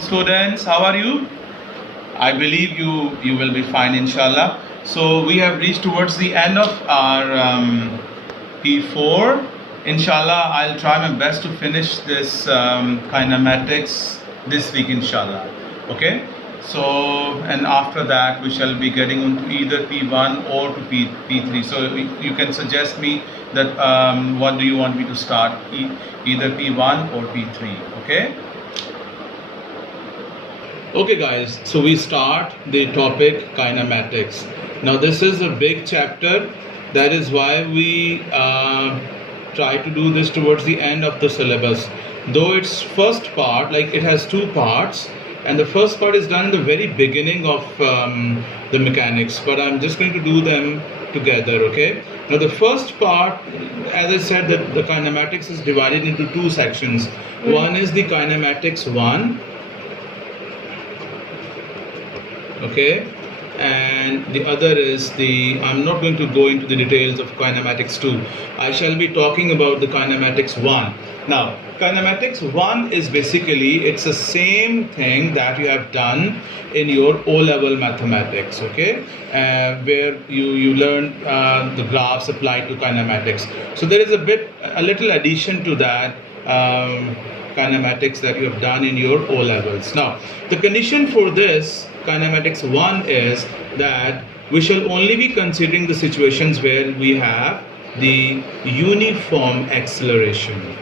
students, how are you? I believe you will be fine, inshallah. So we have reached towards the end of our P4. Inshallah, I'll try my best to finish this kinematics this week, inshallah. Okay, so and after that we shall be getting into either P1 or to P3. So you can suggest me that what do you want me to start, either P1 or P3. Okay guys, so we start the topic kinematics. Now this is a big chapter, that is why we try to do this towards the end of the syllabus. Though its first part, like it has two parts, and the first part is done in the very beginning of the mechanics, but I'm just going to do them together. Okay, now the first part, as I said, that the kinematics is divided into two sections. One is the kinematics 1, okay, and the other is the, I'm not going to go into the details of kinematics 2. I shall be talking about the kinematics 1. Now kinematics 1 is basically, it's the same thing that you have done in your O-level mathematics, okay, where you learn the graphs applied to kinematics. So there is a little addition to that kinematics that you have done in your O-levels. Now the condition for this kinematics 1 is that we shall only be considering the situations where we have the uniform acceleration.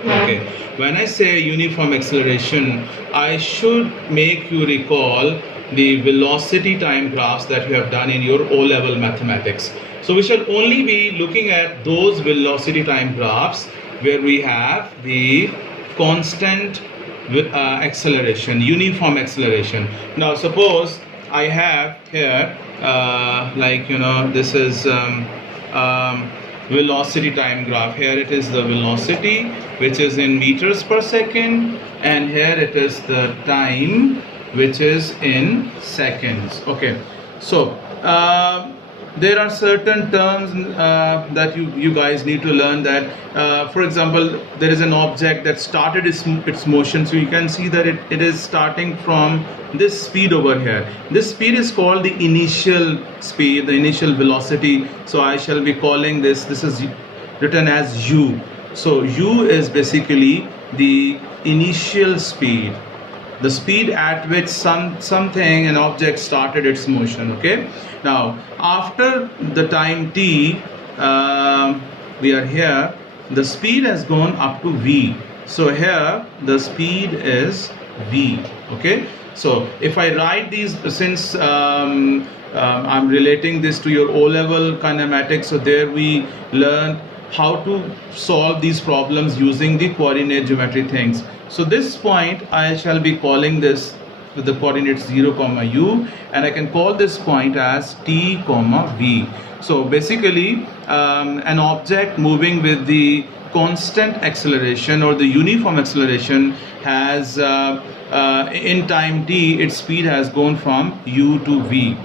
Okay, when I say uniform acceleration, I should make you recall the velocity time graphs that you have done in your O-level mathematics. So we shall only be looking at those velocity time graphs where we have the constant acceleration, uniform acceleration. Now suppose I have here this is velocity time graph. Here it is the velocity, which is in meters per second, and here it is the time, which is in seconds. Okay, so there are certain terms that you guys need to learn. That for example, there is an object that started its motion, so you can see that it is starting from this speed over here. This speed is called the initial speed, the initial velocity. So I shall be calling this is written as u. So u is basically the initial speed, the speed at which an object started its motion. Okay, now after the time t, we are here, the speed has gone up to v. So here the speed is v. Okay, so if I write these, since I'm relating this to your O-level kinematics, so there we learned how to solve these problems using the coordinate geometry things. So this point I shall be calling this with the coordinates 0, u, and I can call this point as t, v. So basically an object moving with the constant acceleration or the uniform acceleration has in time t, its speed has gone from u to v.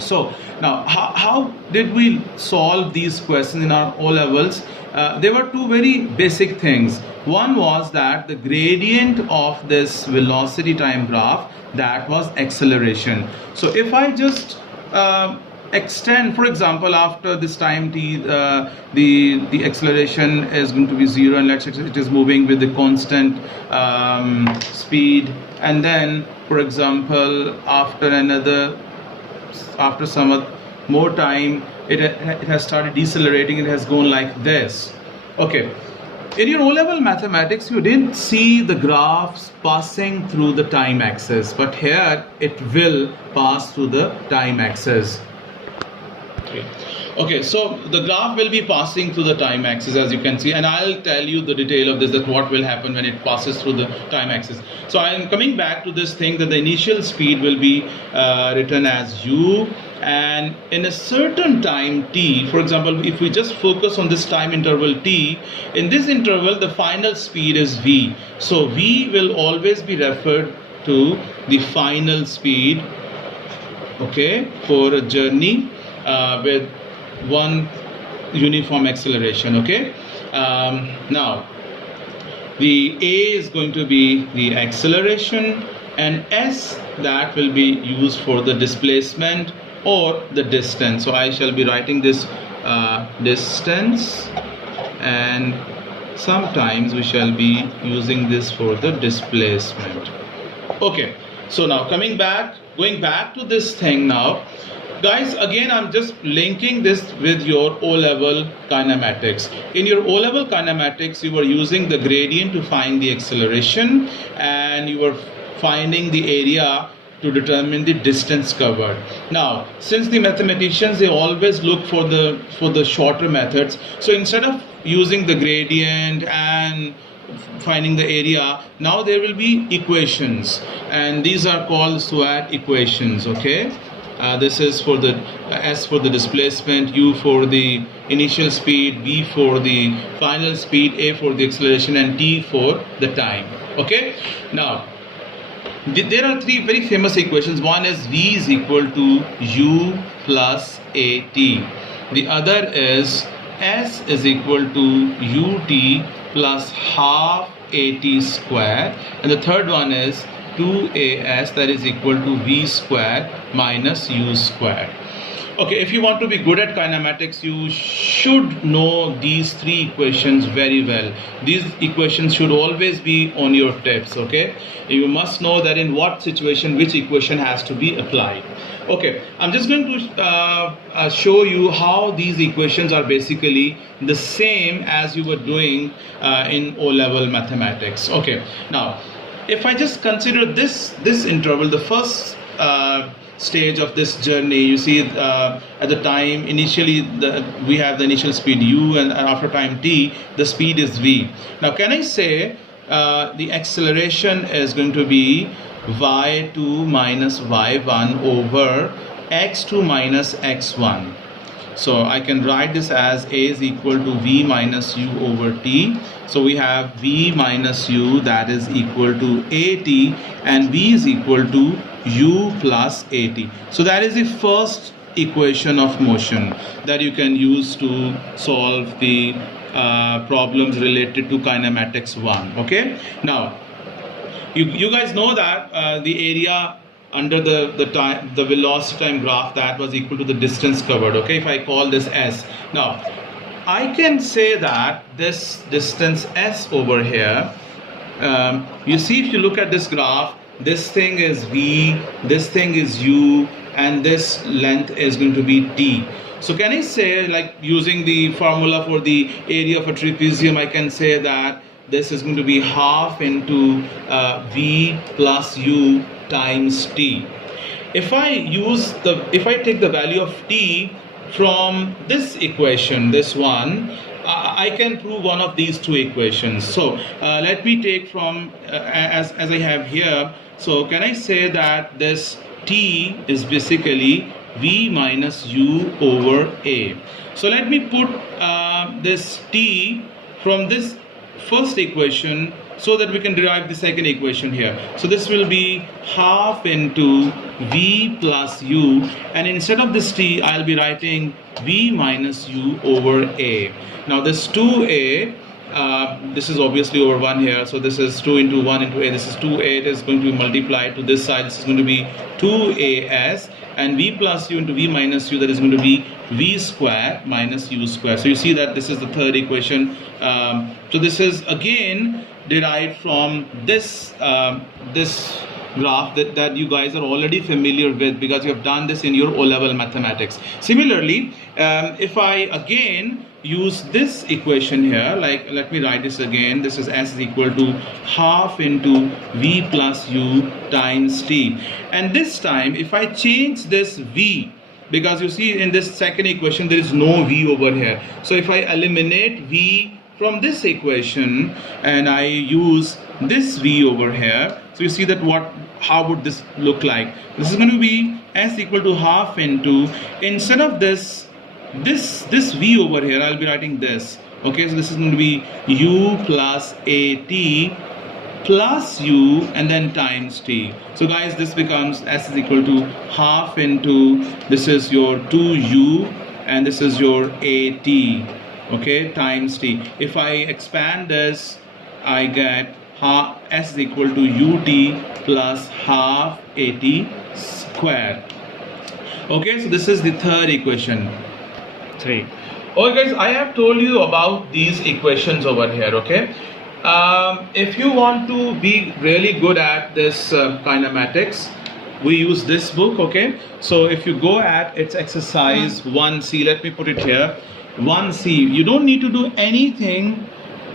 So now how did we solve these questions in our O-levels? There were two very basic things. One was that the gradient of this velocity time graph, that was acceleration. So if I just extend, for example, after this time t, the acceleration is going to be 0, and let's say it is moving with the constant speed, and then for example after some more time it has started decelerating, it has gone like this. Okay, in your O-level mathematics you didn't see the graphs passing through the time axis, but here it will pass through the time axis. Okay, so the graph will be passing through the time axis, as you can see, and I'll tell you the detail of this, that what will happen when it passes through the time axis. So I am coming back to this thing, that the initial speed will be written as u, and in a certain time t, for example, if we just focus on this time interval t, in this interval the final speed is v. So v will always be referred to the final speed, okay, for a journey with one uniform acceleration. Okay, now The A is going to be the acceleration, and S, that will be used for the displacement or the distance. So I shall be writing this distance, and sometimes we shall be using this for the displacement. Okay, so now going back to this thing now, guys, again I'm just linking this with your O-level kinematics. In your O-level kinematics, you were using the gradient to find the acceleration, and you were finding the area to determine the distance covered. Now, since the mathematicians, they always look for the shorter methods, so instead of using the gradient and finding the area, now there will be equations, and these are called SWAT equations. Okay, this is for the S for the displacement, U for the initial speed, V for the final speed, A for the acceleration, and T for the time. Okay, now there are three very famous equations. One is V is equal to U plus AT. The other is S is equal to UT plus half AT square. And the third one is 2AS, that is equal to V square minus U square. Okay, if you want to be good at kinematics, you should know these three equations very well. These equations should always be on your tips. Okay, you must know that in what situation which equation has to be applied. Okay, I'm just going to show you how these equations are basically the same as you were doing in O-level mathematics. Okay, now if I just consider this interval, the first stage of this journey, you see at the time initially we have the initial speed u, and after time t the speed is v. Now can I say the acceleration is going to be y2 minus y1 over x2 minus x1. So I can write this as a is equal to v minus u over t. So we have v minus u, that is equal to at, and v is equal to u plus at. So that is the first equation of motion that you can use to solve the problems related to kinematics 1. Okay, now you guys know that the area under the velocity time graph, that was equal to the distance covered. Okay, if I call this s, now I can say that this distance s over here, you see, if you look at this graph, this thing is v, this thing is u, and this length is going to be t. So can I say, like using the formula for the area of a trapezium, I can say that this is going to be half into v plus u times t. If I take the value of t from this equation, this one, I can prove one of these two equations. So let me take from as I have here. So can I say that this t is basically v minus u over a. So let me put this t from this first equation so that we can derive the second equation here. So this will be half into v plus u, and instead of this t I'll be writing v minus u over a. Now this 2a, this is obviously over 1 here, so this is 2 into 1 into a, this is 2a, it is going to be multiplied to this side, this is going to be 2as, and v plus u into v minus u, that is going to be v square minus u square. So you see that this is the third equation. So this is again derived from this this graph that you guys are already familiar with, because you have done this in your O-level mathematics. Similarly, if I again use this equation here, like let me write this again, this is s is equal to half into v plus u times t, and this time if I change this v, because you see in this second equation there is no v over here, so if I eliminate v from this equation and I use this v over here, so you see that how would this look like? This is going to be s equal to half into, instead of this v over here, I'll be writing this. Okay, so this is going to be u plus at plus u and then times t. So guys, this becomes s is equal to half into, this is your 2u and this is your at, okay, times t. If I expand this I get half s is equal to ut plus half at square. Okay, so this is the third equation. 3. Okay guys, I have told you about these equations over here. Okay, if you want to be really good at this kinematics, we use this book. Okay, so if you go at its exercise 1c, let me put it here, 1c, you don't need to do anything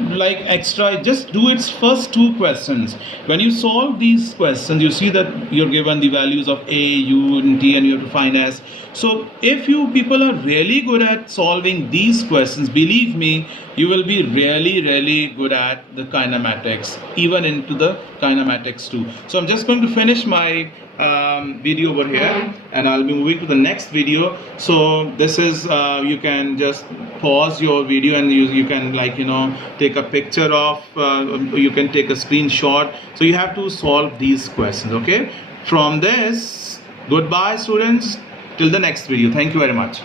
like extra, just do its first two questions. When you solve these questions, you see that you're given the values of a, u and t, and you have to find s. So if you people are really good at solving these questions, believe me, you will be really good at the kinematics, even into the kinematics too. So I'm just going to finish my video over here, and I'll be moving to the next video. So this is you can just pause your video and you can, like, take a picture of, you can take a screenshot. So you have to solve these questions. Okay, from this, goodbye students, till the next video. Thank you very much.